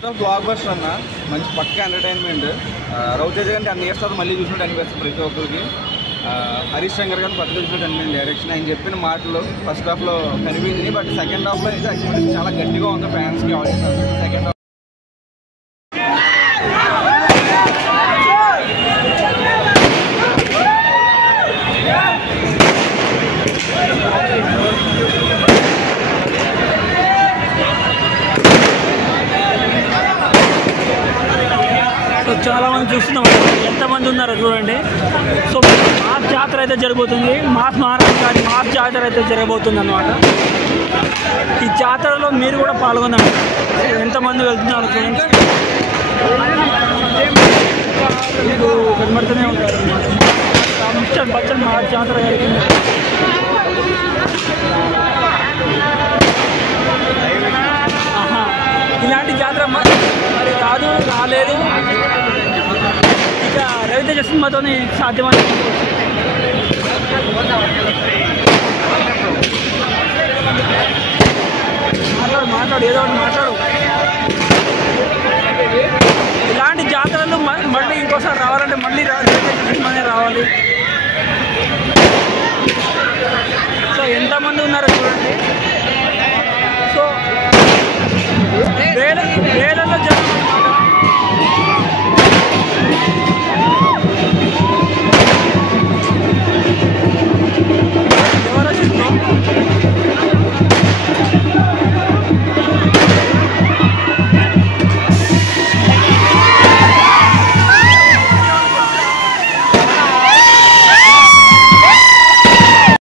Block buster అన్న మంచి పక్క ఎంటర్టైన్మెంట్. రవితేజ గారిని 10 years తర్వాత మళ్ళీ చూసినట్టు అనిపిస్తుంది ప్రతి ఒక్కరికి. హరీష్ శంకర్ గారిని కొత్తగా చూసినట్టు అనిపించింది. డైరెక్షన్ ఆయన చెప్పిన మాటలు ఫస్ట్ హాఫ్లో కనిపించింది, బట్ సెకండ్ హాఫ్లో అయితే ఎక్స్పీరియన్స్ చాలా గట్టిగా ఉంది ఫ్యాన్స్కి, ఆడియన్స్. సెకండ్ హాఫ్ చాలా మంది చూస్తున్నాం, ఎంతమంది ఉన్నారో చూడండి. సో మాస్ జాతర అయితే జరగబోతుంది, మాస్ మహారాష్ట్ర మాస్ జాతర అయితే జరగబోతుంది అన్నమాట. ఈ జాతరలో మీరు కూడా పాల్గొన్నారు. ఎంతమంది వెళ్తున్నారు చూడండి, మీకు కనబడుతూనే ఉంటారు అన్నమాట. మిస్టర్ బచ్చన్ మాస్ జాతర జరిగింది. ఇలాంటి జాతర మరి రాలేదు. ఇక రవితేజ సినిమాతోనే సాధ్యమని మాట్లాడు ఏదో ఒకటి మాట్లాడు. ఇలాంటి జాతరలు మళ్ళీ ఇంకోసారి రావాలంటే మళ్ళీ రవితేజ సినిమానే రావాలి. సో ఎంతమంది ఉన్నారో చూడండి.